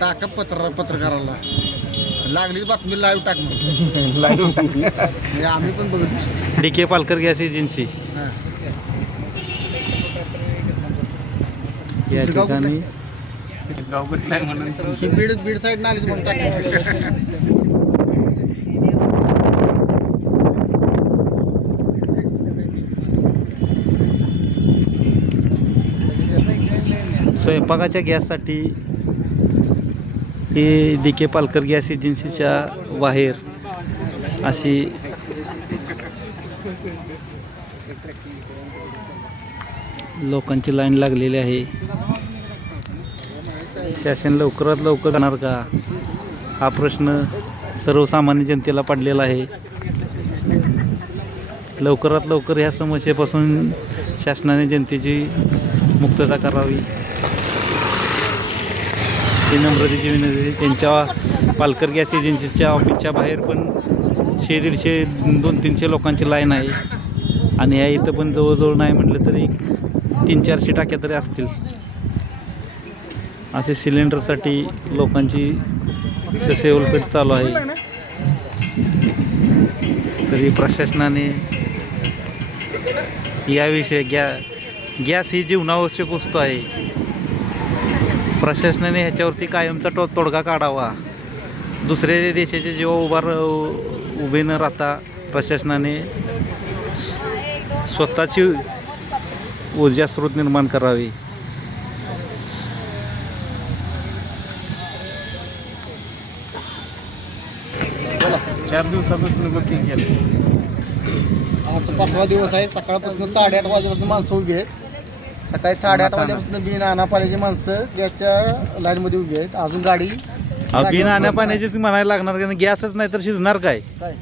टाका पत्रकाराला लागली बातमी लाईव्ह टाक म्हणजे आम्ही पण बघत DK पालकर गॅस एजन्सी या ठिकाणी बीड साईड ना आली म्हणून टाका. स्वयंपाकाच्या गॅससाठी ही DK पालकर गॅस एजन्सीच्या बाहेर अशी लोकांची लाईन लागलेली आहे. शासन लवकरात लवकर करणार का हा प्रश्न सर्वसामान्य जनतेला पडलेला आहे. लवकरात लवकर ह्या समस्येपासून शासनाने जनतेची मुक्तता करावी ही नम्रतेची विनंती. त्यांच्या पालकर गॅस एजन्सीच्या ऑफिसच्या बाहेर पण 100-150-200-300 लोकांची लाईन आहे आणि ह्या इथं पण जवळजवळ नाही म्हटलं तरी 300-400 टाक्या तरी असतील. असे सिलेंडरसाठी लोकांची ससेवलपेट चालू आहे. तरी प्रशासनाने याविषयी गॅस ही जीवनावश्यक वस्तू आहे. प्रशासनाने ह्याच्यावरती कायमचा तोडगा काढावा. दुसऱ्या देशाच्या जेव्हा उभे न राहता प्रशासनाने स्वतःची ऊर्जा स्रोत निर्माण करावी. चार दिवसापासून बुकिंग केलं. आजचा 5वा दिवस आहे. सकाळपासून 8:30 वाजेपासून माणसं उभी आहेत. सकाळी 8:30 वाजेपासून बिन आणा पाण्याची माणसं गॅसच्या लाईनमध्ये उभी आहेत. अजून गाडी बिन आणण्या पाण्याचीच म्हणायला लागणार कारण गॅसच नाही तर शिजणार काय. काय